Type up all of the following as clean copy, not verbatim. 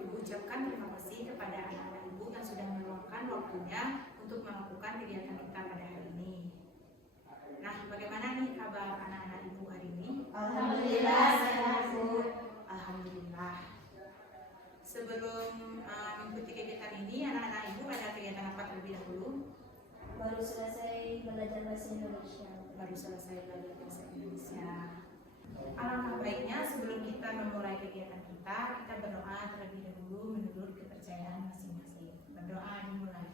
Ibu ucapkan terima kasih kepada anak-anak Ibu yang sudah meluangkan waktunya untuk melakukan kegiatan kita pada hari ini. Nah, bagaimana nih kabar anak-anak Ibu hari ini? Alhamdulillah sehat, Bu. Alhamdulillah. Sebelum mengikuti kegiatan ini, anak-anak Ibu ada kegiatan apa terlebih dahulu? Baru selesai belajar bahasa Indonesia. Baru selesai belajar bahasa Indonesia. Alangkah baiknya sebelum kita memulai kegiatan kita berdoa terlebih dahulu menurut kepercayaan masing-masing. Berdoa dimulai.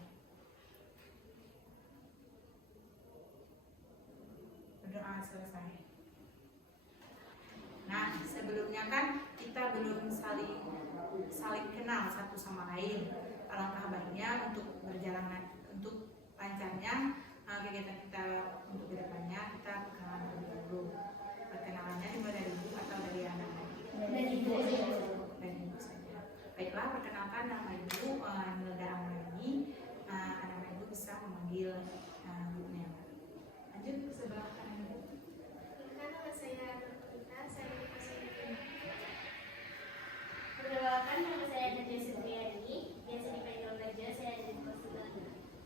Berdoa selesai. Nah, sebelumnya kan kita belum saling kenal satu sama lain. Alangkah baiknya untuk lancarnya kegiatan kita untuk kedepannya kita perkenalan terlebih dahulu. Perkenalannya dimulai dari Ibu atau dari anak-anak? Dari Ibu saja. Dari Ibu saja. Baiklah, perkenalkan nama Ibu Nilda Amrani. Anak-anak Ibu bisa memanggil Ibunya. Lanjut ke sebelah kanan Ibu. Nama saya Nurita, saya dari kelas 5. Perkenalkan, nama saya Nadia Supriyani, biasa dipanggil Nadia, saya dari kelas 3.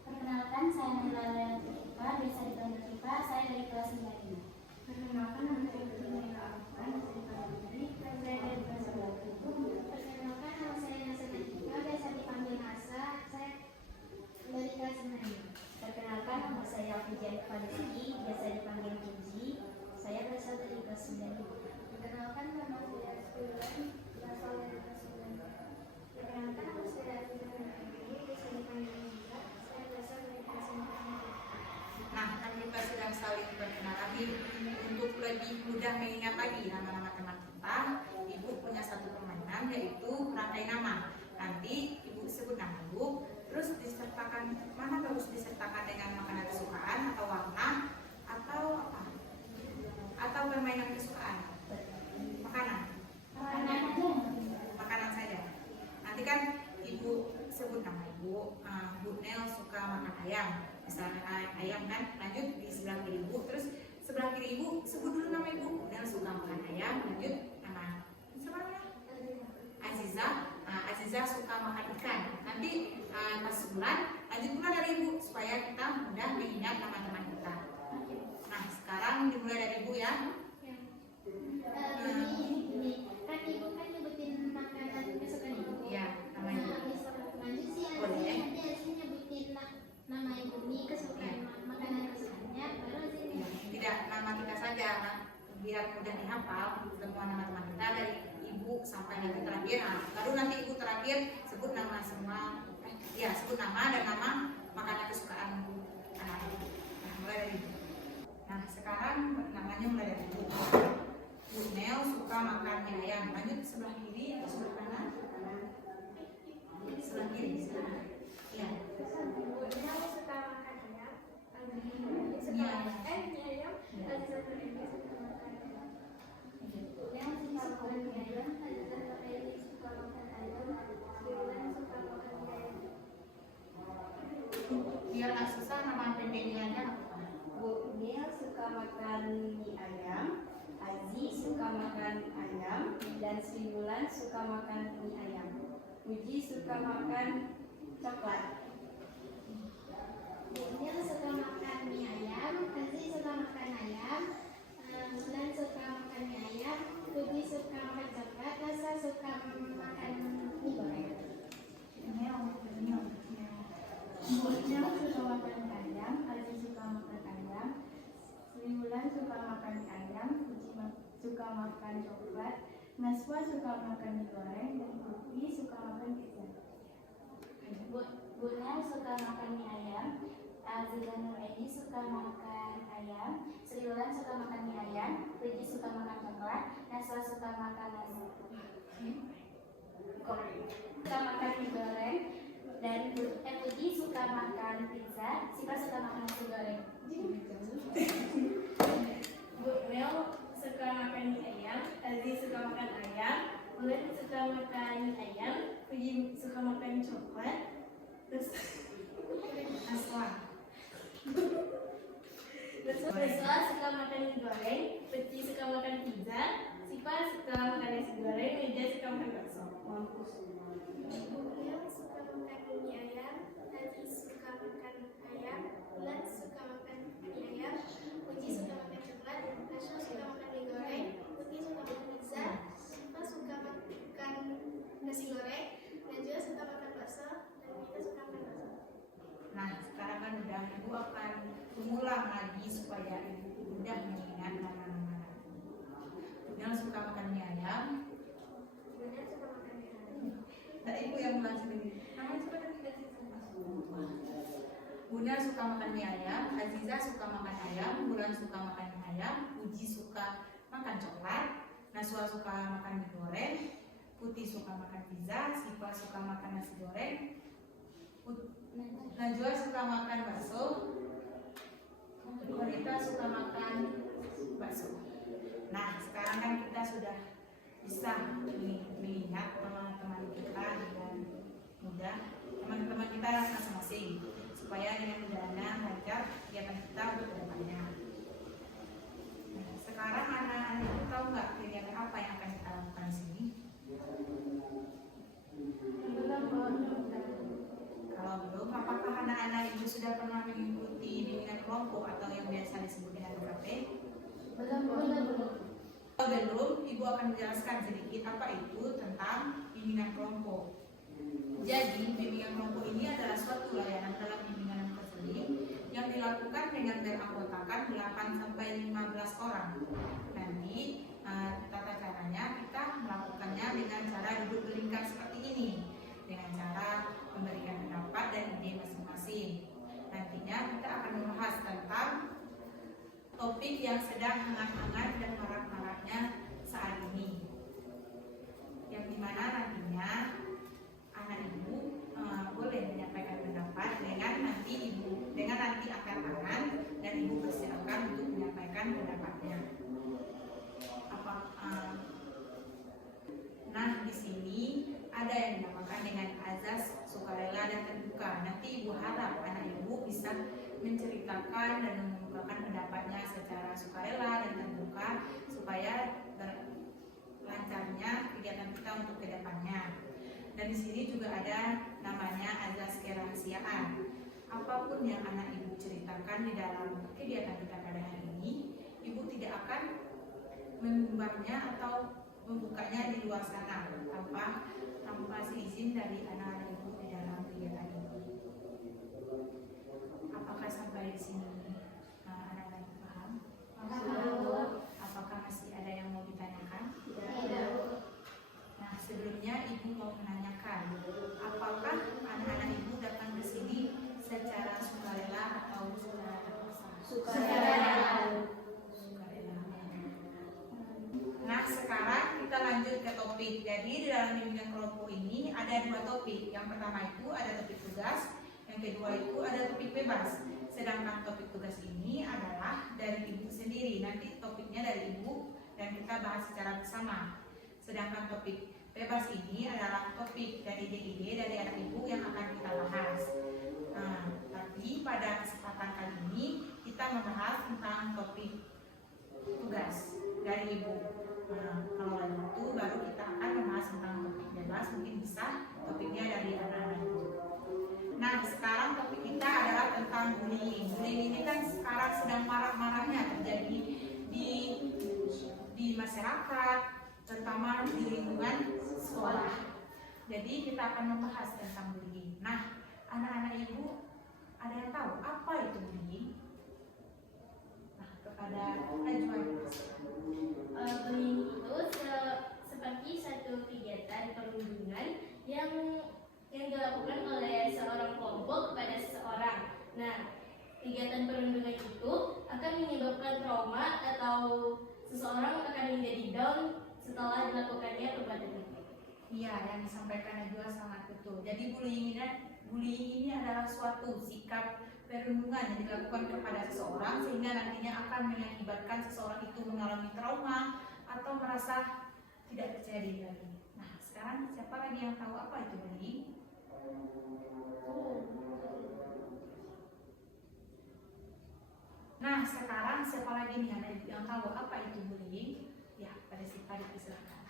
Perkenalkan, saya Nilala Tifa, biasa dipanggil Tifa, saya dari kelas 5. Perkenalkan, nama saya Nilala Afan, biasa dipanggil Nuri, saya dari kelas 11. Perkenalkan, nama saya Nasa Najwa, biasa dipanggil Nasa, saya dari kelas 5. Perkenalkan, nama saya Fijan Fadli, biasa dipanggil Kinji, saya berasal dari kelas 9. Perkenalkan, nama saya Sulan, berasal dari kelas 9. Perkenalkan, nama saya Fijan Fadli, biasa dipanggil Nisa, saya berasal dari kelas 5. Nah, kan kita sedang saling berkenalan nih. Untuk lebih mudah mengingat lagi nama-nama teman kita, Ibu punya satu permainan yaitu rangkai nama. Nanti Ibu sebut nama Ibu, terus disertakan, mana bagus disertakan dengan makanan kesukaan atau warna atau apa? Atau permainan kesukaan? Makanan. Makanan saja. Nanti kan Ibu sebut nama Ibu. Bu Nel suka makan ayam. Misalnya ayam kan, lanjut di sebelah kiri Ibu, terus sebelah kiri Ibu sebut dulu nama Ibu. Bu Nel suka makan ayam, lanjut nama siapa? Aziza. Aziza suka makan ikan. Nanti pas sebulan, lanjut pula dari Ibu supaya kita mudah mengingat teman-teman kita. Nah, sekarang dimulai dari Ibu ya. Ini kan Ibu kan nyebutin makanan kesukaan Ibu. Iya, namanya. Lanjut sih Boleh. nanti Aziz nyebutin nama Ibu nih kesukaan makanan kesukaannya, baru Aziz Ya, tidak nama kita saja, biar mudah dihafal semua nama teman kita dari Ibu sampai nanti terakhir. Baru nanti Ibu terakhir sebut nama semua, sebut nama dan nama makanan kesukaan anak Ibu. Nah, mulai dari Ibu. Nah, sekarang namanya mulai dari Ibu. Bu Nel suka makan mie ayam. Lanjut sebelah kiri atau sebelah kanan? Sebelah kiri. Iya. Saya suka makan ayam. Mie ayam. Aziza Nureni suka makan ayam. Yang suka makan mie ayam. Aziza Nureni suka makan ayam. Sulan suka makan mie ayam. Biar nggak susah nama pendeknya aja. Bu Nil suka makan mie ayam, Aziz suka makan ayam, dan Sri Wulan suka makan mie ayam. Puji suka makan coklat. Dia suka makan mie ayam. Aziz suka makan ayam. Sulan suka makan mie ayam. Puji suka makan coklat. Nasa suka makan mie goreng. Bu Nil suka makan ayam, Aziz suka makan ayam, Sri Wulan suka makan ayam, Puji suka makan coklat, Naswa suka makan mie goreng, dan Putri suka makan pizza. Bu Nil suka makan mie ayam, Aziza Nureni suka makan ayam, Sri Wulan suka makan mie ayam, Puji suka makan coklat, Naswa suka makan nasi goreng, suka makan mie goreng, dan Puji suka makan pizza, Siva suka makan nasi goreng. Bu Nel suka makan mie ayam, Aziz suka makan ayam, Wulan suka makan mie ayam, Puji suka makan coklat, terus Aswa. Naswa suka makan mie goreng, Puji suka makan pizza, Siva suka makan nasi goreng, Meja suka makan bakso. Mampus. Nel suka makan mie ayam, Aziz suka makan ayam, Bulan suka makan mie ayam, Puji suka makan coklat, Nasya suka makan mie goreng, Putih suka makan pizza, Siva suka makan nasi goreng, Najwa suka makan bakso, dan Mita suka makan bakso. Nah, sekarang kan udah ibu akan mengulang lagi supaya ibu mudah mengingat nama-nama. Yang suka makan mie ayam, Bulan suka makan mie ayam. dan ibu yang ulang sendiri. Namanya siapa tadi? Bunda suka makan mie ayam, Aziza suka makan ayam, Bulan suka makan mie ayam, Puji suka makan coklat, Naswa suka makan mie goreng, Putih suka makan pizza, Siva suka makan nasi goreng, Najwa suka makan bakso, Korita suka makan bakso. Nah, sekarang kan kita sudah bisa mengingat teman-teman kita dengan mudah, teman-teman kita masing-masing, supaya dengan mudahnya lancar kegiatan kita untuk kedepannya. Nah, sekarang anak-anak itu tahu nggak kegiatan apa yang akan kita lakukan di sini? Kalau belum, apakah anak-anak ibu sudah pernah mengikuti bimbingan kelompok atau yang biasa disebut dengan UKT? Kalau belum, ibu akan menjelaskan sedikit apa itu tentang bimbingan kelompok. Jadi, bimbingan kelompok ini adalah suatu layanan dalam bimbingan terseling yang dilakukan dengan beranggotakan 8-15 orang. Nanti tata caranya kita melakukannya dengan cara duduk berlingkar seperti ini, dengan cara memberikan pendapat dan ide masing-masing. Nantinya kita akan membahas tentang topik yang sedang hangat-hangat dan marak-maraknya saat ini, yang dimana nantinya anak ibu boleh menyampaikan pendapat dengan nanti akan tangan, dan ibu persilakan untuk menyampaikan pendapatnya. Nah, di sini ada yang dinamakan dengan azas sukarela dan terbuka. Nanti ibu harap anak ibu bisa menceritakan dan mengemukakan pendapatnya secara sukarela dan terbuka supaya lancarnya kegiatan kita untuk kedepannya. Dan di sini juga ada namanya azas kerahasiaan. Apapun yang anak ibu ceritakan di dalam kegiatan kita pada hari ini, ibu tidak akan mengumbarnya atau membukanya di luar sana tanpa seizin dari anak-anak ibu di dalam kegiatan ini. Apakah sampai di sini anak-anak ibu paham? Apakah masih ada yang mau ditanyakan? Nah, sebelumnya ibu mau menanyakan, apakah anak-anak ibu datang ke sini secara sukarela atau secara terpaksa? Sukarela. Nah, sekarang kita lanjut ke topik. Jadi di dalam bimbingan kelompok ini ada 2 topik. Yang pertama itu ada topik tugas, yang kedua itu ada topik bebas. Sedangkan topik tugas ini adalah dari ibu sendiri. Nanti topiknya dari ibu dan kita bahas secara bersama. Sedangkan topik bebas ini adalah topik dari ide-ide dari anak ibu yang akan kita bahas. Nah, tapi pada kesempatan kali ini kita membahas tentang topik tugas dari ibu. Nah, kalau lain waktu baru kita akan membahas tentang topik bebas, mungkin bisa topiknya dari anak-anak ibu. Nah, sekarang topik kita adalah tentang bullying. Bullying ini kan sekarang sedang marak-maraknya terjadi di masyarakat, terutama di lingkungan sekolah. Jadi kita akan membahas tentang bullying. Nah, anak-anak ibu ada yang tahu apa itu bullying? Nah, kepada Najwa. Bullying itu seperti satu kegiatan perundungan yang dilakukan oleh seorang kelompok kepada seseorang. Nah, kegiatan perundungan itu akan menyebabkan trauma atau seseorang akan menjadi down setelah dilakukannya perbuatan itu. Iya, yang disampaikan Najwa sangat betul. Jadi bullying ini adalah suatu sikap perundungan yang dilakukan kepada seseorang sehingga nantinya akan mengakibatkan seseorang itu mengalami trauma atau merasa tidak percaya diri lagi. Nah, sekarang siapa lagi yang tahu apa itu bullying? Nah, sekarang siapa lagi nih yang tahu apa itu bullying? Ya, pada si Farid, silakan.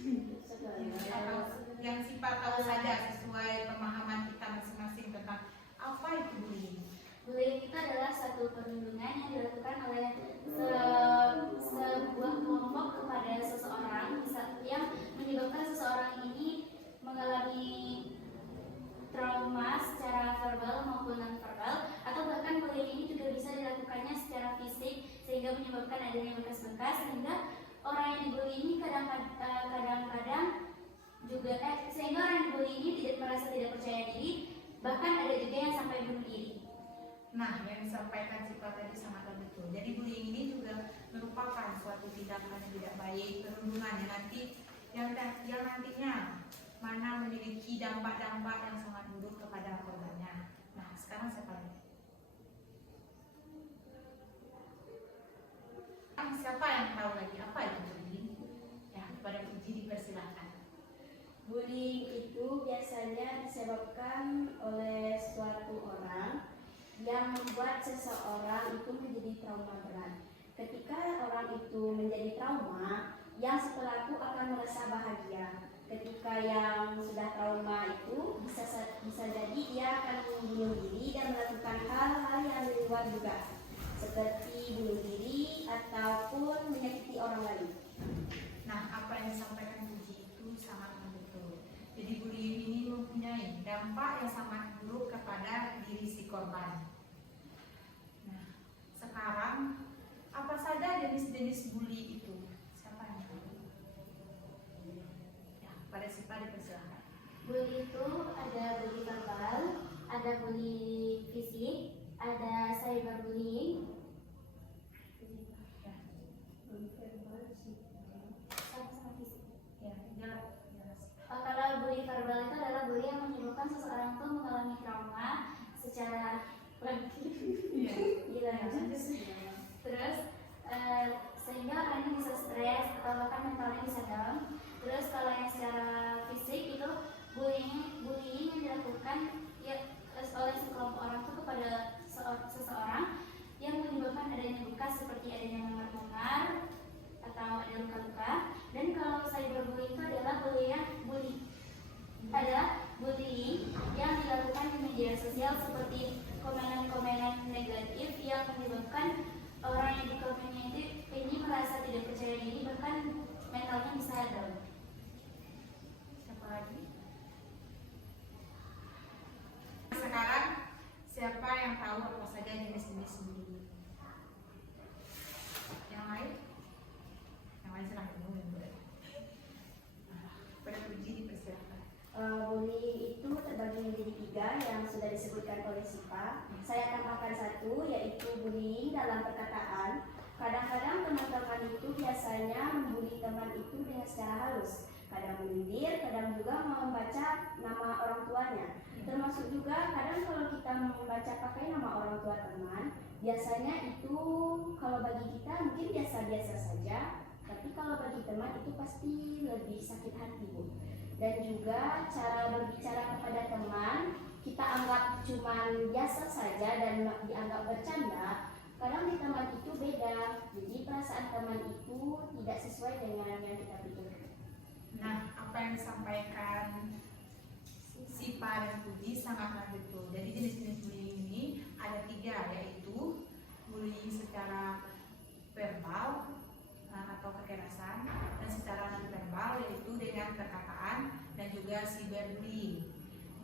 atau yang sifat tahu saja sesuai pemahaman kita masing-masing tentang apa itu bullying. Bullying itu adalah satu perundungan yang dilakukan oleh sebuah kelompok kepada seseorang yang menyebabkan seseorang ini mengalami trauma secara verbal maupun non-verbal, atau bahkan bullying ini juga bisa dilakukannya secara fisik sehingga menyebabkan adanya bekas-bekas, sehingga orang yang dibully ini kadang-kadang juga sehingga orang yang dibully ini merasa tidak percaya diri, bahkan ada juga yang sampai bunuh diri. Nah, yang disampaikan Sipa tadi sangatlah betul. Jadi bullying ini juga merupakan suatu tindakan yang tidak baik, perundungan yang nantinya mana memiliki dampak-dampak yang sangat buruk kepada korbannya. Nah, sekarang siapa yang tahu lagi apa itu bullying? Ya, kepada Puji dipersilakan. Bullying itu biasanya disebabkan oleh suatu orang yang membuat seseorang itu menjadi trauma berat. Ketika orang itu menjadi trauma, yang setelah itu akan merasa bahagia. Ketika yang sudah trauma itu bisa jadi dia akan membunuh diri dan melakukan hal-hal yang di luar dugaan, seperti bunuh diri ataupun menyakiti orang lain. Nah, apa yang disampaikan Puji itu sangat betul. Jadi bullying ini mempunyai dampak yang sangat buruk kepada diri si korban. Nah, sekarang apa saja jenis-jenis bully itu? Siapa yang tahu? Ya, pada Sipa dipersilakan. Bully itu ada bully verbal, ada bully fisik, ada cyberbullying. Sama-sama fisik. Ya, jelas. Kalau bully verbal itu adalah bully yang menyebabkan seseorang itu mengalami trauma secara terus sehingga orang ini bisa stres atau bahkan mentalnya bisa down. Terus kalau yang secara fisik itu bullying yang dilakukan oleh sekelompok orang itu kepada seseorang yang menyebabkan adanya bekas seperti adanya memar-memar atau ada luka-luka. Dan kalau cyberbullying itu adalah bullying yang dilakukan di media sosial seperti komenan-komenan negatif yang menyebabkan orang yang dikomennya ini merasa tidak percaya diri, bahkan mentalnya bisa down. Siapa lagi? Sekarang siapa yang tahu apa saja jenis-jenis bullying? Yang lain? Yang lain silahkan ngomong. Pada Puji dipersilakan. Bullying itu terbagi menjadi 3 yang sudah disebutkan oleh Sipa. Saya tambahkan 1, yaitu bullying dalam perkataan. Kadang-kadang teman-teman itu biasanya membuli teman itu dengan secara halus, kadang menyindir, kadang juga membaca nama orang tuanya. Termasuk juga kadang kalau kita membaca pakai nama orang tua teman, biasanya itu kalau bagi kita mungkin biasa-biasa saja, tapi kalau bagi teman itu pasti lebih sakit hati, Bu. Dan juga cara berbicara kepada teman kita anggap cuma biasa saja dan dianggap bercanda, kadang di teman itu beda, jadi perasaan teman itu tidak sesuai dengan yang kita pikirkan. Nah, apa yang disampaikan Sipa dan Puji sangatlah betul. Jadi jenis-jenis bullying ini ada 3, yaitu bullying secara verbal atau kekerasan, dan secara non verbal yaitu dengan perkataan, dan juga cyberbullying.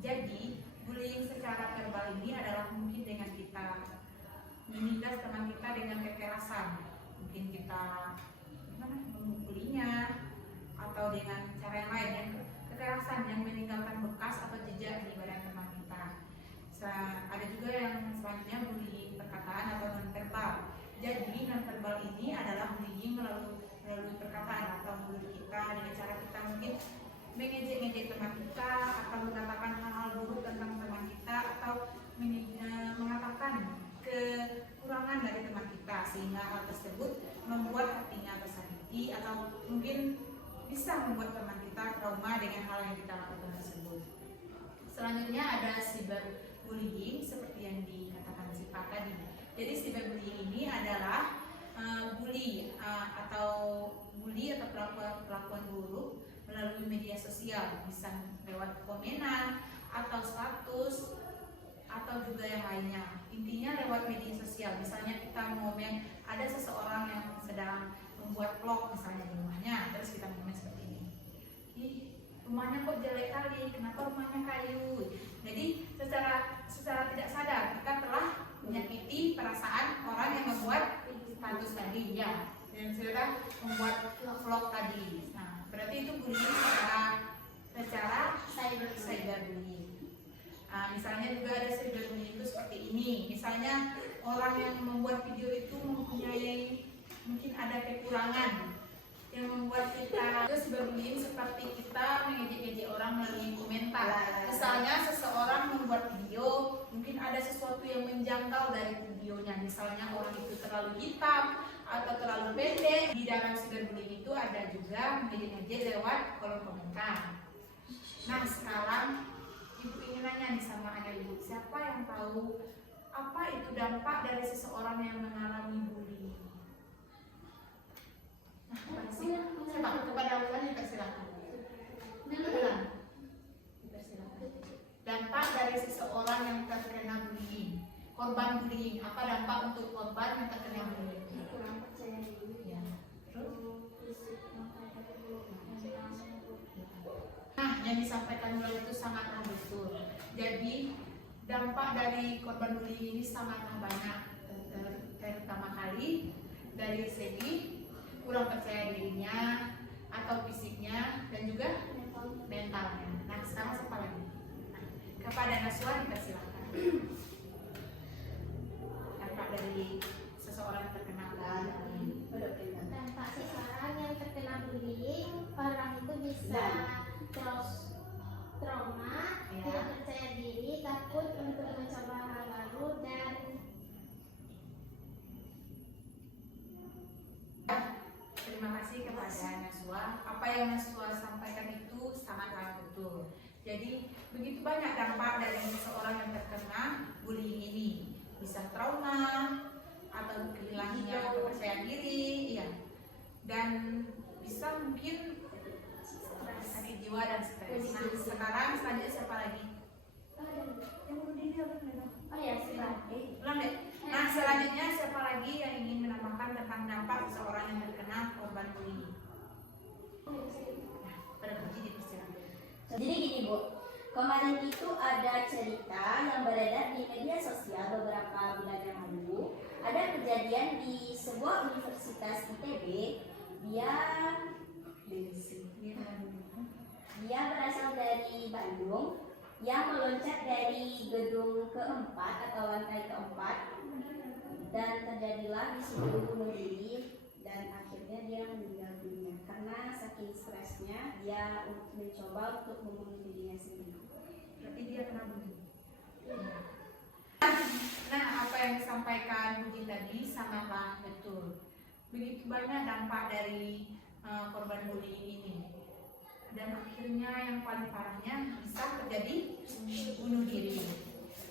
Jadi bullying secara verbal ini adalah mungkin dengan kita menindas teman kita dengan kekerasan, mungkin kita memukulinya atau dengan cara yang lain, yang kekerasan yang meninggalkan bekas atau jejak di badan teman kita. Ada juga yang selanjutnya bullying perkataan atau non verbal. Jadi non verbal ini adalah bullying melalui perkataan atau mulut kita, dengan cara kita mungkin mengejek-ngejek teman kita atau mengatakan hal-hal buruk tentang teman kita atau mengatakan kekurangan dari teman kita, sehingga hal tersebut membuat hatinya tersakiti atau mungkin bisa membuat teman kita trauma dengan hal yang kita lakukan tersebut. Selanjutnya ada cyberbullying seperti yang dikatakan Sipa tadi. Jadi cyberbullying ini adalah bully atau perlakuan buruk melalui media sosial, bisa lewat komenan atau status atau juga yang lainnya. Intinya lewat media sosial. Misalnya kita ngomen, ada seseorang yang sedang membuat vlog misalnya di rumahnya, terus kita ngomen seperti ini. Ih, rumahnya kok jelek kali, kenapa rumahnya kayu? Jadi secara tidak sadar kita telah menyakiti perasaan orang yang membuat status tadi, ya, dan sudah membuat vlog tadi. Nah, berarti itu bullying secara cyberbullying. Nah, misalnya juga ada cyberbullying itu seperti ini. Misalnya orang yang membuat video itu mempunyai mungkin ada kekurangan yang membuat kita itu cyberbullying seperti kita mengejek-ejek orang melalui komentar. Misalnya seseorang membuat video, mungkin ada sesuatu yang menjangkau dari videonya. Misalnya orang itu terlalu hitam atau terlalu pendek. Di dalam cyberbullying itu ada juga mengejek-ejek lewat kolom komentar. Nah, sekarang ibu ingin nanya nih sama anak ibu, siapa yang tahu apa itu dampak dari seseorang yang mengalami bullying? Nah, siapa? Kepada Alvan dipersilakan. Dipersilakan. Dampak dari seseorang yang terkena bullying, korban bullying. Apa dampak untuk korban yang terkena bullying? Kurang percaya diri. Ya. Terus? Terus Nah, yang disampaikan Nurul itu sangatlah betul. Jadi dampak dari korban bullying ini sangatlah banyak, terutama kali dari segi kurang percaya dirinya atau fisiknya dan juga mentalnya. Nah, sekarang siapa lagi? Nah, kepada Naswa dipersilakan. Dampak dari seseorang yang terkena bullying. Dampak seseorang yang terkena bullying, orang itu bisa terus trauma, Ya. tidak percaya diri, takut untuk mencoba hal baru, dan Terima kasih kepada Naswa. Apa yang Naswa sampaikan itu sangatlah betul. Jadi begitu banyak dampak dari seseorang yang terkena bullying ini. Bisa trauma atau kehilangan kepercayaan diri, iya. Dan bisa mungkin sakit jiwa dan stres. Nah, sekarang selanjutnya siapa lagi? Yang bunuh diri apa namanya? oh ya, silakan. Ulang deh. Nah, selanjutnya siapa lagi yang ingin menambahkan tentang dampak seseorang yang terkena korban bullying? Nah, pada Puji dipersilakan. Jadi gini Bu, kemarin itu ada cerita yang beredar di media sosial beberapa bulan yang lalu. Ada kejadian di sebuah universitas ITB. Dia berasal dari Bandung, yang meloncat dari gedung keempat atau lantai keempat, dan terjadilah di situ bunuh diri, dan akhirnya dia meninggal dunia karena saking stresnya dia mencoba untuk membunuh dirinya sendiri. Berarti dia kena bullying. Nah, apa yang disampaikan Puji tadi sangatlah betul. Begitu banyak dampak dari korban bullying ini. Dan akhirnya yang paling parahnya bisa terjadi bunuh diri.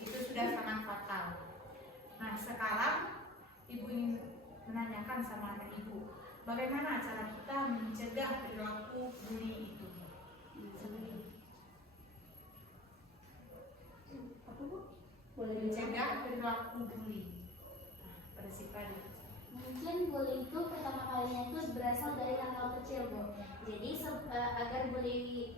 Itu sudah sangat fatal. Nah, sekarang ibu ingin menanyakan sama anak ibu, bagaimana cara kita mencegah perilaku bully itu? Mencegah perilaku bully. Nah, pada siapa dulu? Mungkin bullying itu pertama kalinya itu berasal dari hal-hal kecil, Bu. Jadi agar bullying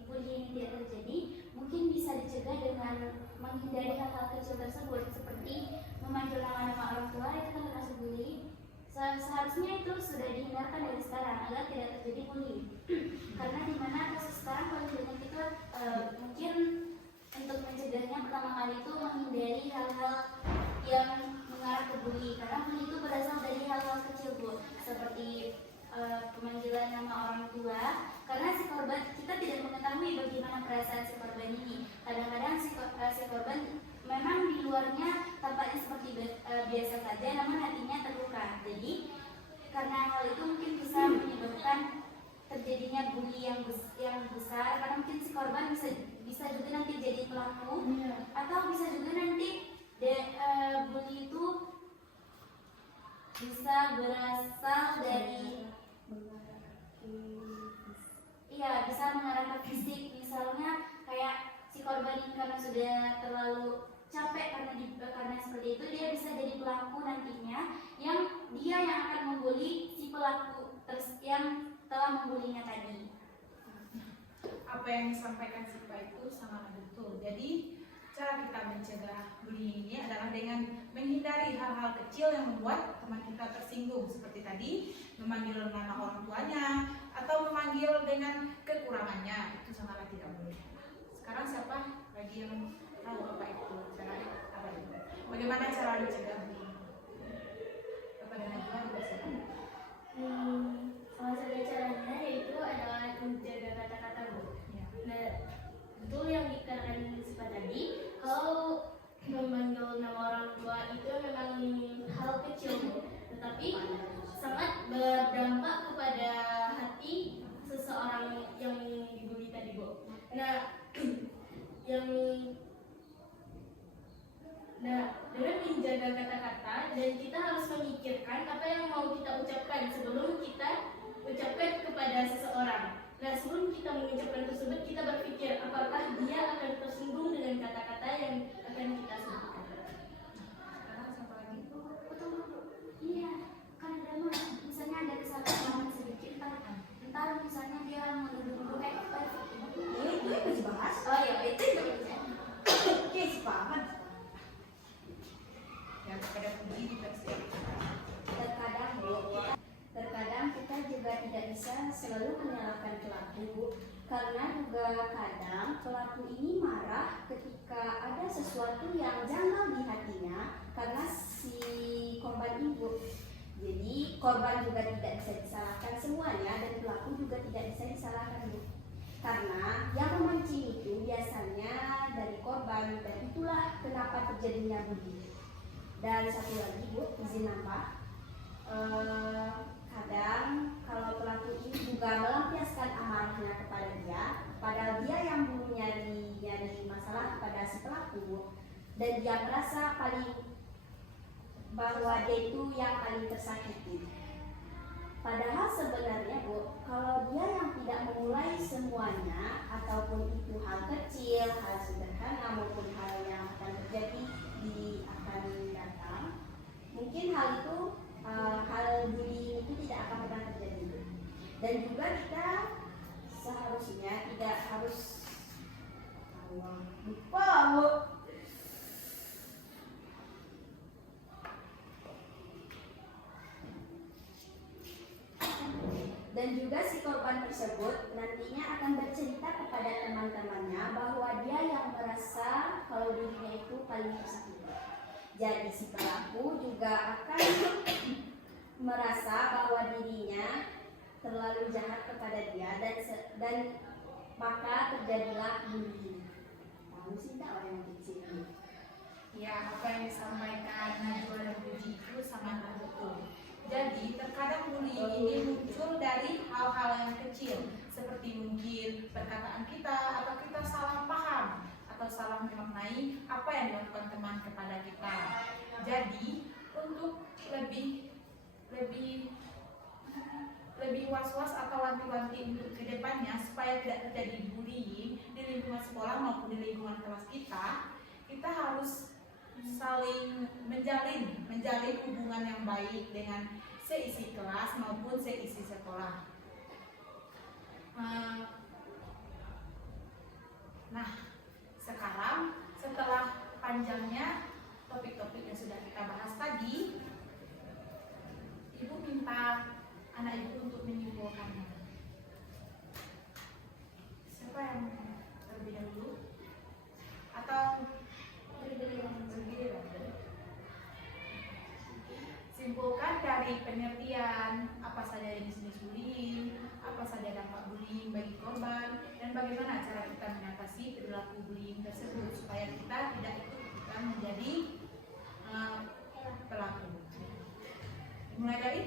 tidak terjadi, mungkin bisa dicegah dengan menghindari hal-hal kecil tersebut, seperti memanggil nama-nama orang tua, itu kan termasuk bullying. Seharusnya itu sudah dihindarkan dari sekarang agar tidak terjadi bullying. Karena dimana kasus sekarang paling banyak itu mungkin untuk mencegahnya pertama kali itu menghindari hal-hal yang mengarah ke bully, karena bully itu berasal dari hal-hal kecil, Bu, seperti pemanggilan nama orang tua, karena si korban, kita tidak mengetahui bagaimana perasaan si korban ini. Kadang-kadang si korban memang di luarnya tampaknya seperti biasa saja, namun hatinya terluka. Jadi karena hal itu mungkin bisa menyebabkan terjadinya bully yang besar, karena mungkin si korban bisa juga nanti jadi pelaku, atau bisa juga nanti bully itu bisa berasal dari iya bisa mengarah ke fisik. Misalnya kayak si korban ini karena sudah terlalu capek karena seperti itu, dia bisa jadi pelaku nantinya yang dia yang akan membuli si pelaku yang telah membulinya tadi. Apa yang disampaikan Sipa itu sangat betul. Jadi cara kita mencegah bullying ini adalah dengan menghindari hal-hal kecil yang membuat teman kita tersinggung, seperti tadi memanggil nama orang tuanya atau memanggil dengan kekurangannya, itu sangatlah tidak boleh. Sekarang siapa lagi yang tahu apa itu cara apa itu? Bagaimana cara mencegah bullying? Kepada Najwa siapa? Salah satu caranya yaitu adalah menjaga kata-kata, Bu. Ya. Nah, betul yang dikatakan Sipa tadi, kalau memanggil nama orang tua itu memang hal kecil, Bu, tetapi sangat berdampak kepada hati seseorang yang dibully tadi, Bu. Dengan menjaga kata-kata, dan kita harus memikirkan apa yang mau kita ucapkan sebelum kita ucapkan kepada seseorang. Nah, sebelum kita mengucapkan tersebut, kita berpikir apakah dia akan tersinggung dengan kata-kata yang akan kita sebutkan. Sekarang siapa lagi? Iya, kan ada misalnya ada kesalahan sedikit, ntar misalnya dia menuduh kayak apa gitu. Itu yang dibahas. Oh iya, itu juga. Oke, sepakat. Ya, kepada Puji dipersiapkan. Terkadang kita juga tidak bisa selalu menyalahkan pelaku, Bu, karena juga kadang pelaku ini marah ketika ada sesuatu yang janggal di hatinya karena si korban ibu. Jadi korban juga tidak bisa disalahkan semuanya dan pelaku juga tidak bisa disalahkan, Bu, karena yang memancing itu biasanya dari korban, dan itulah kenapa terjadinya bullying. Dan satu lagi, Bu, izin nambah, kadang kalau pelaku ini juga melampiaskan amarahnya kepada dia, padahal dia yang dulu nyari masalah kepada si pelaku, dan dia merasa bahwa dia itu yang paling tersakiti. Padahal sebenarnya, Bu, kalau dia yang tidak memulai semuanya, ataupun itu hal kecil, hal sederhana maupun hal yang akan terjadi akan datang, mungkin hal itu hal bullying itu tidak akan pernah terjadi. Dan juga kita seharusnya tidak harus lupa, Bu. Dan juga si korban tersebut nantinya akan bercerita kepada teman-temannya bahwa dia yang merasa kalau dirinya itu paling tersakiti. Jadi si pelaku juga akan merasa bahwa dirinya terlalu jahat kepada dia, dan maka terjadilah bullying. Tahu sih tak orang kecil? Ya, apa yang disampaikan Najwa dan Puji itu sangat betul. Jadi terkadang bullying ini muncul dari hal-hal yang kecil, seperti mungkin perkataan kita atau kita salah paham atau salah memaknai apa yang dilakukan teman kepada kita. Jadi untuk lebih was-was atau wanti-wanti untuk kedepannya supaya tidak terjadi bullying di lingkungan sekolah maupun di lingkungan kelas kita harus saling menjalin hubungan yang baik dengan seisi kelas maupun seisi sekolah. Nah, sekarang setelah panjangnya topik-topik yang sudah kita bahas tadi, Ibu minta anak Ibu untuk menyimpulkannya. Siapa yang terlebih dahulu? Atau simpulkan dari pengertian apa saja jenis-jenis bullying, apa saja dampak bullying bagi korban, dan bagaimana cara kita mengatasi perilaku bullying tersebut supaya kita tidak ikut-ikutan menjadi pelaku. Mulai dari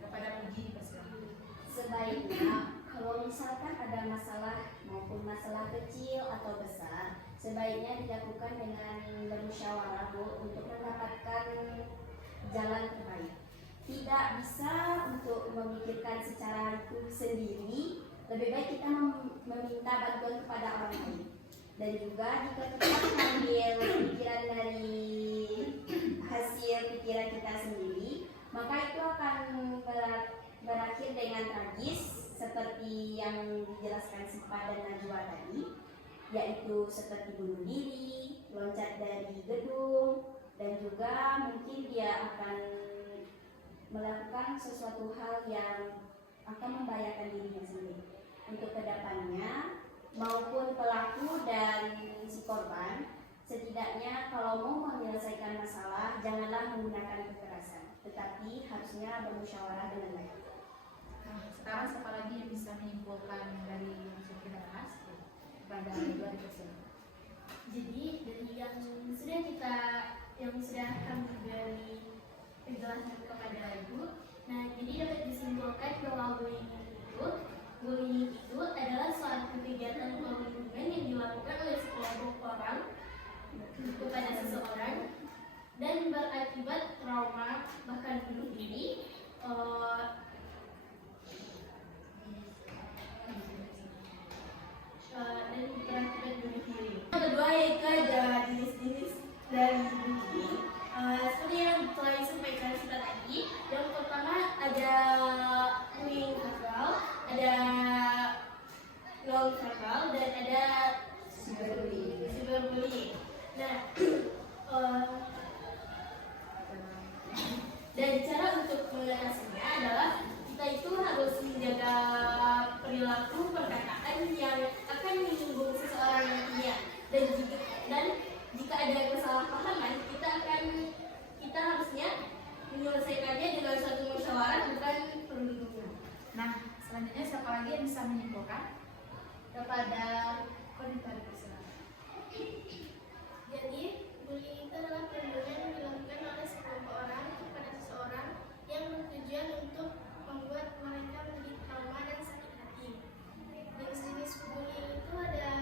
kepada Puji dipersilakan. Sebaiknya kalau misalkan ada masalah maupun masalah kecil atau besar, sebaiknya dilakukan dengan bermusyawarah, Bu, untuk mendapatkan jalan terbaik. Tidak bisa untuk memikirkan secara sendiri, lebih baik kita meminta bantuan kepada orang lain. Dan juga jika kita mengambil pikiran dari hasil pikiran kita sendiri, maka itu akan berakhir dengan tragis seperti yang dijelaskan Sipa dan Najwa tadi, yaitu seperti bunuh diri, loncat dari gedung, dan juga mungkin dia akan melakukan sesuatu hal yang akan membahayakan dirinya sendiri. Untuk kedepannya maupun pelaku dan si korban, setidaknya kalau mau menyelesaikan masalah janganlah menggunakan kekerasan, tetapi harusnya bermusyawarah dengan baik. Nah, sekarang siapa lagi yang bisa menyimpulkan dari yang sudah kita bahas pada dua tersebut? Jadi dari yang sudah kami beri penjelasan kepada Ibu, nah jadi dapat disimpulkan bahwa bullying itu adalah suatu kegiatan perundungan yang dilakukan oleh sekelompok orang kepada seseorang dan berakibat trauma bahkan bunuh diri. Yang kedua yaitu ada jenis-jenis dari bullying. Seperti yang telah disampaikan sudah tadi, yang pertama ada bullying verbal, ada non verbal, dan ada cyberbullying. Nah, dan cara untuk mengatasinya adalah kita itu harus menjaga perilaku perkataan yang akan menyinggung seseorang nantinya, dan jika ada kesalahpahaman kita harusnya menyelesaikannya dengan suatu musyawarah, bukan perundungan. Nah, selanjutnya siapa lagi yang bisa menyimpulkan kepada koordinator bersama? Jadi, bullying itu adalah perundungan yang dilakukan oleh sekelompok orang kepada seseorang yang bertujuan untuk membuat mereka menjadi trauma dan sakit hati. Jenis-jenis bullying itu ada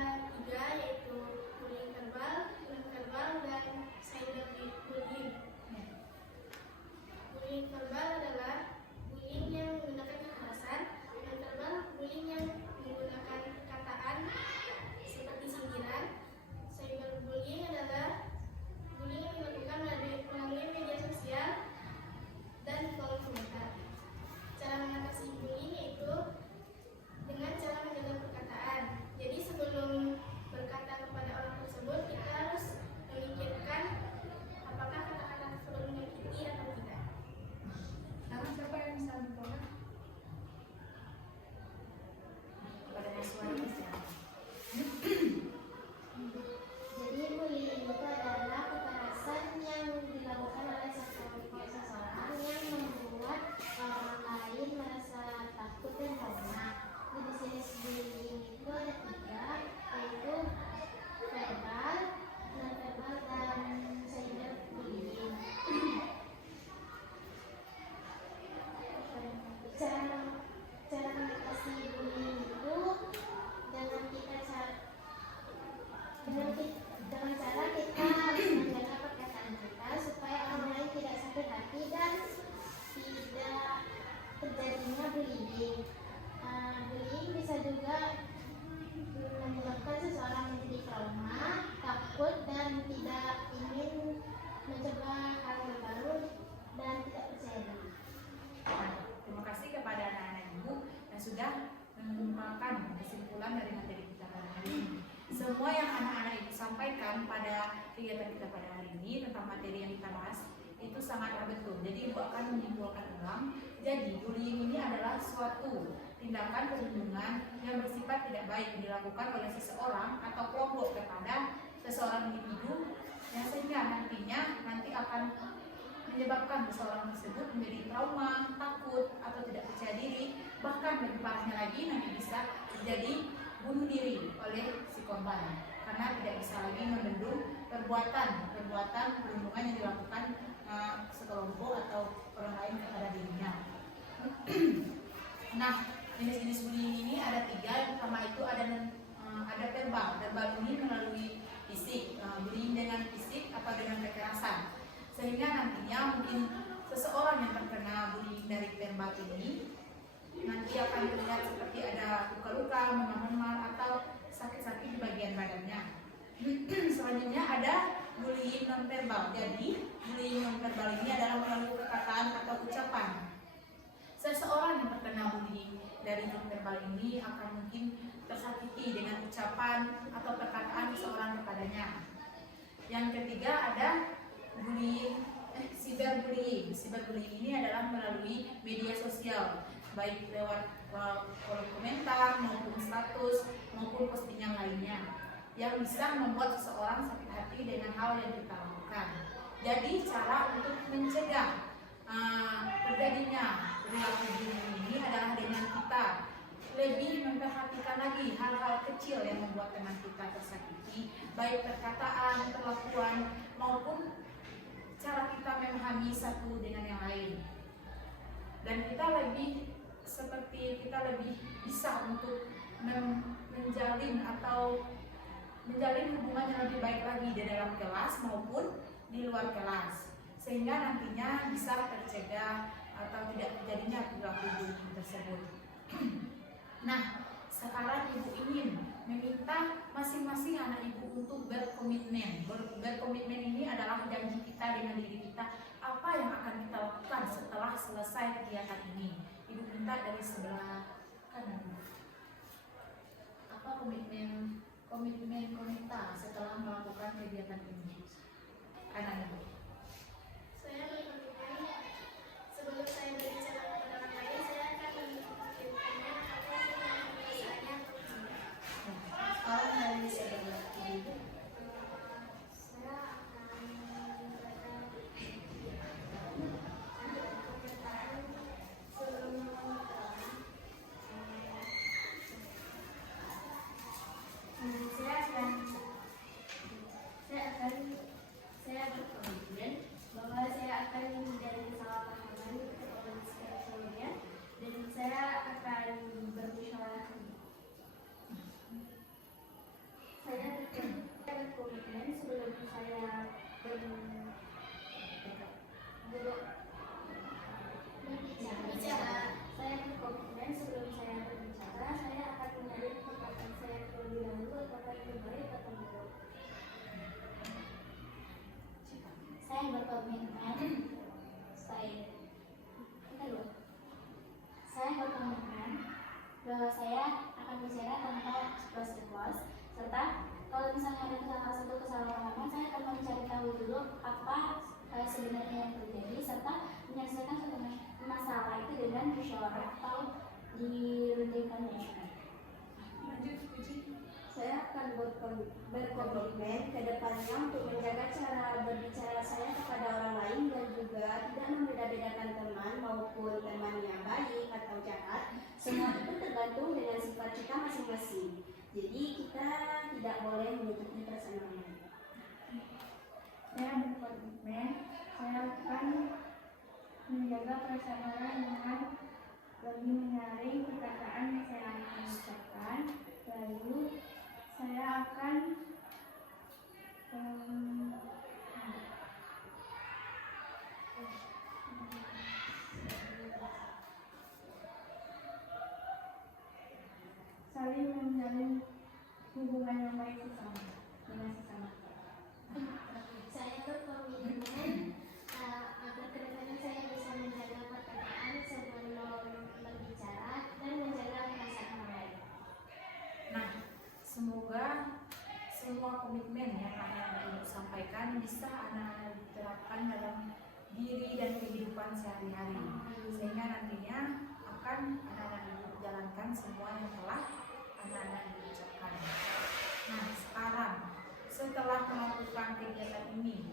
3, yaitu bullying verbal, non-verbal, dan cyberbullying. Bullying verbal adalah bullying yang menggunakan kekerasan, non-verbal bullying yang menggunakan perkataan seperti sindiran. Cyberbullying adalah bullying yang dilakukan melalui media sosial dan kolom komentar. Cara mengatasi bullying yaitu dengan cara menjaga perkataan. Jadi sebelum berkata kepada orang tersebut, kita harus memikirkan apakah kata-kata tersebut menyakiti atau tidak. Sekarang siapa yang bisa menyimpulkan? Kepada Najwa bersama. Jadi bullying itu adalah kekerasan yang dilakukan oleh seseorang yang membuat orang lain merasa takut dan trauma. Jenis bullying itu ada 3, yaitu verbal, non-verbal, dan cyberbullying. Cara mengatasi bullying itu dengan cara kita harus menjaga perkataan kita supaya orang lain tidak sakit hati dan tidak terjadinya bullying. Bullying bisa juga menyebabkan seseorang menjadi trauma, takut, dan tidak ingin mencoba hal yang baru dan tidak percaya diri. Nah, terima kasih kepada anak-anak ibu yang sudah mengungkapkan kesimpulan dari materi kita pada hari ini. Semua yang anak-anak ibu sampaikan pada kegiatan kita pada hari ini tentang materi yang kita bahas itu sangatlah betul. Jadi ibu akan menyimpulkan ulang. Jadi bullying ini adalah suatu tindakan perundungan yang bersifat tidak baik dilakukan oleh seseorang atau kelompok kepada seseorang individu yang sehingga nanti akan menyebabkan seseorang tersebut menjadi trauma, takut, atau tidak percaya diri, bahkan lebih parahnya lagi nanti bisa terjadi bunuh diri oleh si korban karena tidak bisa lagi membendung perbuatan perundungan yang dilakukan sekelompok atau orang lain kepada dirinya. Nah, jenis-jenis bullying ini ada 3. Yang pertama itu ada verbal. Verbal ini melalui fisik, bullying dengan fisik atau dengan kekerasan. Sehingga nantinya mungkin seseorang yang terkena bullying dari verbal ini nanti akan terlihat seperti ada luka-luka, memar-memar atau sakit-sakit di bagian badannya. Selanjutnya ada bullying nonverbal. Jadi bullying nonverbal ini adalah melalui perkataan atau ucapan. Seseorang yang terkena bullying dari nonverbal ini akan mungkin tersakiti dengan ucapan atau perkataan seseorang kepadanya. Yang ketiga ada bullying, cyberbullying. Cyberbullying ini adalah melalui media sosial, baik lewat kolom komentar maupun status maupun postingan lainnya, yang bisa membuat seseorang sakit hati dengan hal yang kita lakukan. Jadi cara untuk mencegah terjadinya perilaku bullying ini adalah dengan kita lebih memperhatikan lagi hal-hal kecil yang membuat teman kita tersakiti, baik perkataan, perlakuan, maupun cara kita memahami satu dengan yang lain. Dan kita lebih bisa untuk menjalin hubungan yang lebih baik lagi di dalam kelas maupun di luar kelas, sehingga nantinya bisa tercegah atau tidak terjadinya perilaku bullying tersebut. Nah, sekarang ibu ingin meminta masing-masing anak ibu untuk berkomitmen. Berkomitmen ini adalah janji kita dengan diri kita, apa yang akan kita lakukan setelah selesai kegiatan ini. Ibu minta dari sebelah kanan. Apa komitmen kita setelah melakukan kegiatan ini? Kanan ibu. Saya berkomitmen sebelum saya berbicara kepada orang lain, saya akan memikirkannya apa yang kebiasaannya untuk mencegah. Sekarang dari sebelah kiri. Saya akan menjaga pernyataan sebelum mengatakan. Saya berkomitmen bahwa saya akan menghindari kesalahpahaman oleh sebelumnya, dan saya akan bermusyawarah. Saya berkomitmen sebelum saya berbicara. Saya berkomitmen sebelum saya berbicara, saya akan mencari perkataan saya terlebih dahulu apakah itu baik atau buruk. Saya berkomitmen bahwa saya akan bicara tentang close serta kalau misalnya ada satu kesalahpahaman, saya akan mencari tahu dulu apa sebenarnya yang terjadi serta menyelesaikan suatu masalah itu dengan musyawarah atau dirundingkan mesyuarat. Lanjut, Puji. Saya akan berkomitmen ke depannya untuk menjaga cara berbicara saya kepada orang lain dan juga tidak membeda-bedakan teman maupun teman yang baik atau jahat. Semua itu tergantung dengan sifat kita masing-masing. Jadi kita tidak boleh menyakiti perasaan orang lain. Saya berkomitmen, saya akan menjaga perasaan orang dengan lebih menyaring perkataan yang saya akan ucapkan. Lalu saya akan saling menjalin hubungan yang baik dengan sesama. Saya berkomitmen agar kedepannya saya bisa menjaga perkataan sebelum berbicara dan menjaga perasaan orang lain. Nah, semoga semua komitmen yang anak ibu sampaikan bisa anak terapkan dalam diri dan kehidupan sehari-hari, sehingga nantinya akan anak-anak ibu jalankan semua yang telah anak-anak ibu ucapkan. Nah, sekarang setelah melakukan kegiatan ini,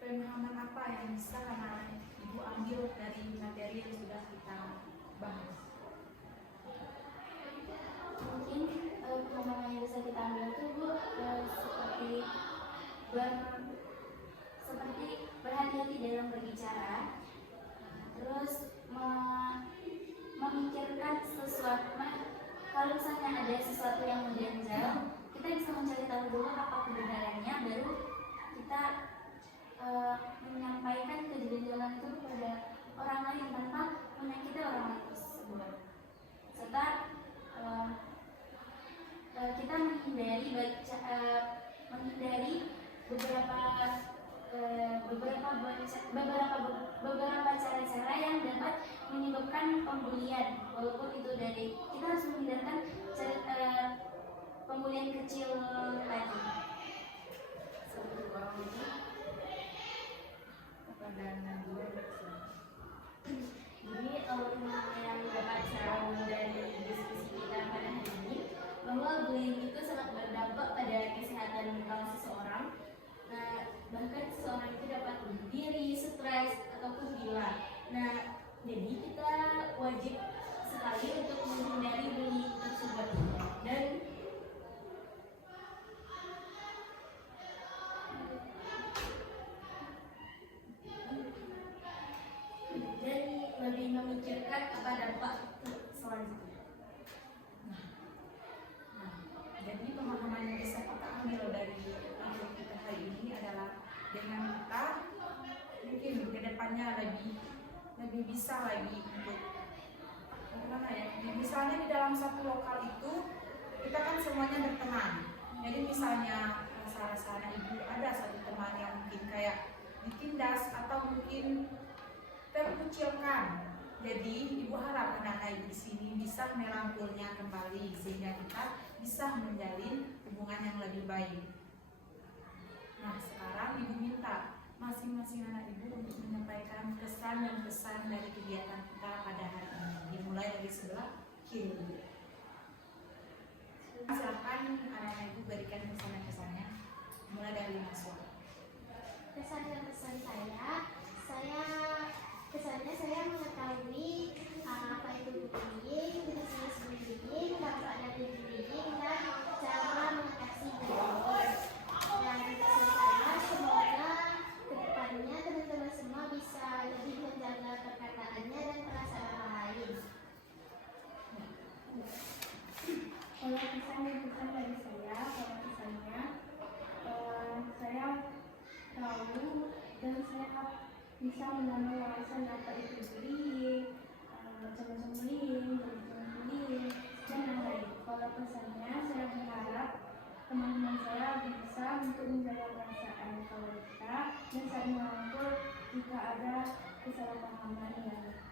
pemahaman apa yang bisa anak ibu ambil dari materi yang sudah kita bahas? Mungkin pemahaman yang bisa kita ambil itu Bu, seperti berhati-hati dalam berbicara, terus memikirkan sesuatu. Kalau misalnya ada sesuatu yang mengganjal, kita bisa mencari tahu dulu apa kebenarannya, baru kita menyampaikan kejanggalan itu kepada orang lain tanpa menyakiti orang lain. beberapa cara-cara yang dapat menyebabkan pembulian, walaupun itu dari kita harus menghindarkan pembulian kecil tadi. Satu orang lagi. Jadi yang dapat saya dari diskusi kita pada hari ini, bahwa bullying itu sangat berdampak pada kesehatan mental seseorang. Nah, bahkan seseorang itu dapat bunuh diri, stres, ataupun gila. Nah, jadi kita wajib sekali untuk menghindari bullying tersebut. Dan lebih memikirkan apa dampak selanjutnya. Jadi pemahaman yang bisa kita ambil dari materi kita hari ini adalah dengan kita mungkin ke depannya lebih bisa lagi untuk bagaimana ya? Misalnya di dalam satu lokal itu kita kan semuanya berteman. Jadi misalnya rasa-rasa ibu ada satu teman yang mungkin kayak ditindas atau mungkin terkucilkan. Jadi ibu harap anak-anak ibu di sini bisa merangkulnya kembali sehingga kita bisa menjalin hubungan yang lebih baik. Nah, sekarang ibu minta masing-masing anak ibu untuk menyampaikan kesan dan pesan dari kegiatan kita pada hari ini. Dimulai dari sebelah kiri. Silakan anak-anak ibu berikan kesan dan pesannya. Mulai dari Mas Wah. Kesan dan pesan kesannya saya mengetahui apa itu bullying, jenis bullying, dampak dari bullying, dan cara mengatasi bullying. Dan pesan saya semoga kedepannya teman-teman semua bisa lebih menjaga perkataannya dan perasaan orang lain. Kalau pesan dari saya, saya tahu dan saya bisa menambah wawasan apa itu bullying, macam-macam bullying, jenis bullying, dan lain-lain. Kalau pesannya, saya berharap teman-teman saya bisa untuk menjaga perasaan kalau kita dan saling merangkul jika ada kesalahpahaman dan kesalahan.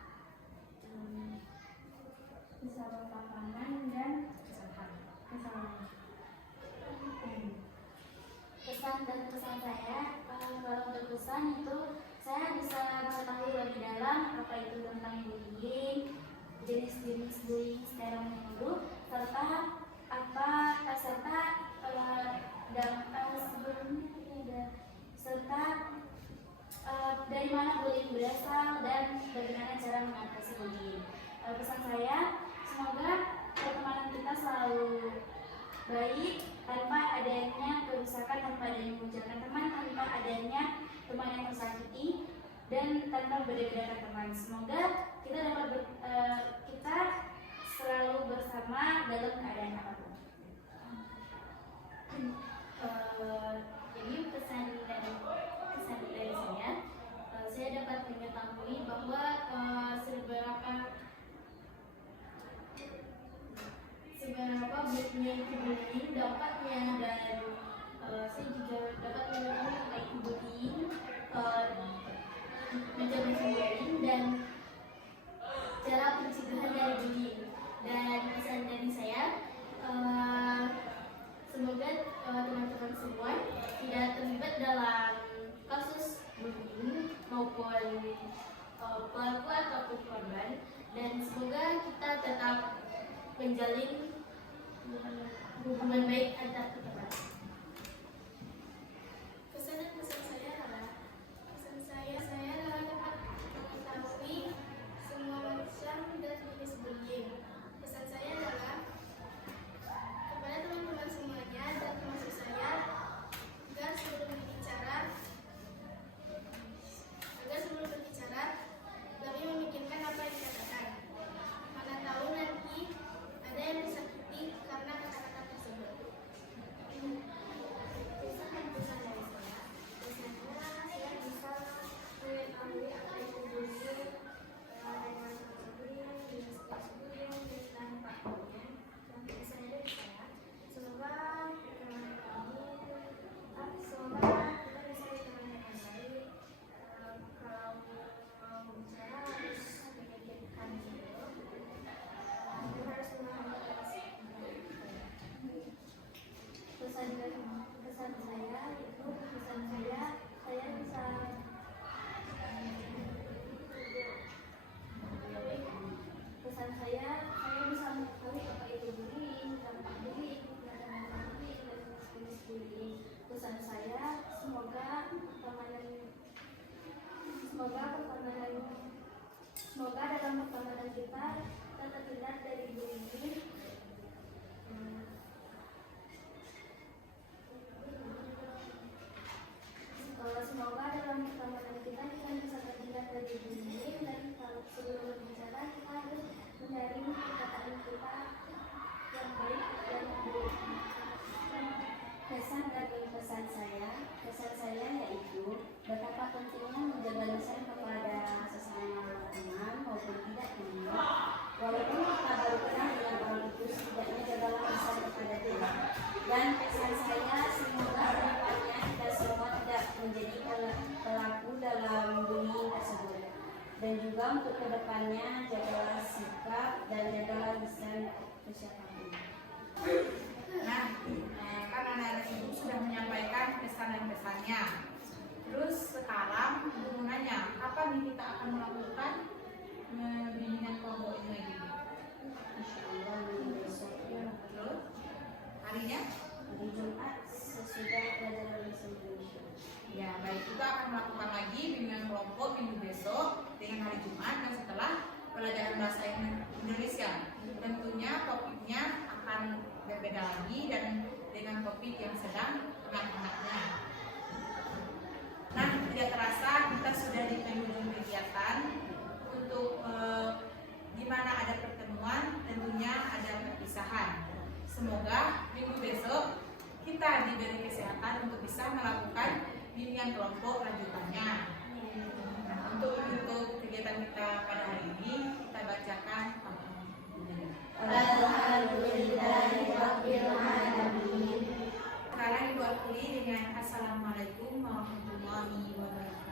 Pesan dan pesan saya, kalau untuk pesan itu saya bisa mengetahui lebih dalam apa itu tentang bullying, jenis-jenis bullying secara menyeluruh, serta dari mana bullying berasal dan bagaimana cara mengatasi bullying. Pesan saya, semoga pertemanan kita selalu baik tanpa adanya kerusakan, tanpa adanya mengucapkan teman, tanpa adanya teman yang tersakiti, dan tanpa berbeda-bedakan teman. Semoga kita selalu bersama dalam keadaan apapun. Jadi pesan dari saya dapat mengetahui bahwa seberapa buruknya itu bullying, dampaknya, dan saya juga dapat mengetahui apa itu bullying, mencoba bullying, dan cara pencegahan dari bullying. Dan pesan dari saya, semoga teman-teman semua tidak terlibat dalam kasus bullying maupun pelaku ataupun korban, dan semoga kita tetap menjalin hubungan baik antar teman. Pesan saya adalah dapat mengetahui semua macam dan jenis bullying. Pesan saya adalah kepada teman-teman semuanya dan termasuk saya, agar sebelum berbicara lebih memikirkan apa yang dikatakan. Mana tahu nanti ada yang disakiti karena kata-kata tersebut. Semoga dalam pertemanan kita terhindar dari bullying. Semoga dalam pertemanan kita bisa terhindar dari bullying, dan sebelum berbicara kita harus menyaring perkataan kita yang baik dan yang buruk. Pesan saya yaitu betapa pentingnya menjaga lisan kepada sesama teman maupun tidak teman. Walaupun kita baru kenal dengan orang itu, setidaknya jagalah lisan kepada dia. Dan pesan saya, semoga kedepannya kita semua tidak menjadi pelaku dalam bullying tersebut. Dan juga untuk kedepannya jagalah sikap dan jagalah lisan ke siapapun. Nah, kan anak-anak ibu sudah menyampaikan pesan dan pesannya. Terus sekarang ibu mau nanya, kapan nih kita akan melakukan bimbingan kelompok ini lagi? Insyaallah minggu besok ya. Terus harinya? Hari Jumat sesudah pelajaran bahasa Indonesia. Ya, baik, kita akan melakukan lagi bimbingan kelompok minggu besok dengan hari Jumat dan setelah pelajaran bahasa Indonesia. Tentunya topiknya akan berbeda lagi dan dengan topik yang sedang hangat-hangatnya. Nah, tidak terasa kita sudah di penghujung kegiatan. Untuk di mana ada pertemuan, tentunya ada perpisahan. Semoga minggu besok kita diberi kesehatan untuk bisa melakukan bimbingan kelompok lanjutannya. Nah, untuk kegiatan kita pada hari ini kita bacakan Alhamdulillahirabbil alamin. Sekarang Ibu akhiri dengan Assalamualaikum warahmatullahi wabarakatuh.